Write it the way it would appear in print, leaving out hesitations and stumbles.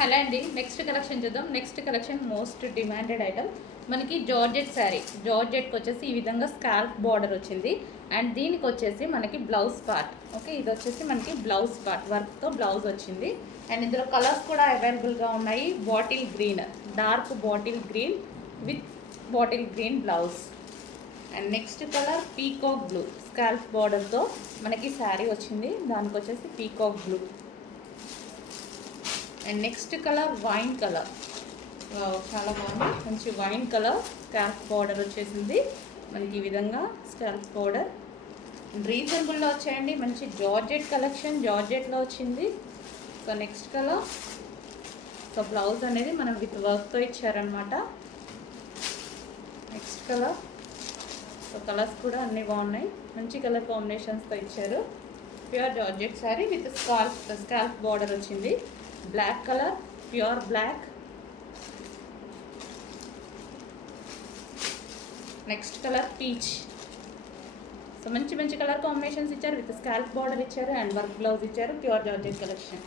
Hello అండి, next collection చూద్దాం. Next collection most demanded item మనకి జార్జెట్ శారీ. జార్జెట్కి వచ్చేసి ఈ విధంగా స్కాల్ప్ బార్డర్ వచ్చింది అండ్ దీనికి వచ్చేసి మనకి బ్లౌజ్ పార్ట్. ఓకే, ఇది వచ్చేసి మనకి బ్లౌజ్ పార్ట్ వర్క్తో బ్లౌజ్ వచ్చింది అండ్ ఇందులో కలర్స్ కూడా అవైలబుల్గా ఉన్నాయి. Bottle green, dark bottle green with bottle green blouse and next colour peacock blue. Scallop బార్డర్తో మనకి శారీ వచ్చింది, దానికి వచ్చేసి peacock blue and next colour wine colour. చాలా బాగుంది, మంచి వైన్ కలర్. స్కాల్ప్ బార్డర్ వచ్చేసింది మనకి ఈ విధంగా స్కాల్ప్ బార్డర్. రీజనబుల్లో వచ్చాయండి, మంచి జార్జెట్ కలెక్షన్, జార్జెట్లో వచ్చింది. So next colour. So blouse అనేది మనం విత్ వర్క్తో ఇచ్చారనమాట. Next colour. సో కలర్స్ కూడా అన్నీ బాగున్నాయి, మంచి కలర్ కాంబినేషన్స్తో ఇచ్చారు. Pure georgette sari with scallop border వచ్చింది. Black colour, pure black. Next colour peach. So మంచి మంచి కలర్ కాంబినేషన్స్ ఇచ్చారు, విత్ స్కాల్ప్ బార్డర్ ఇచ్చారు అండ్ వర్క్ బ్లౌజ్ ఇచ్చారు. Pure georgette collection.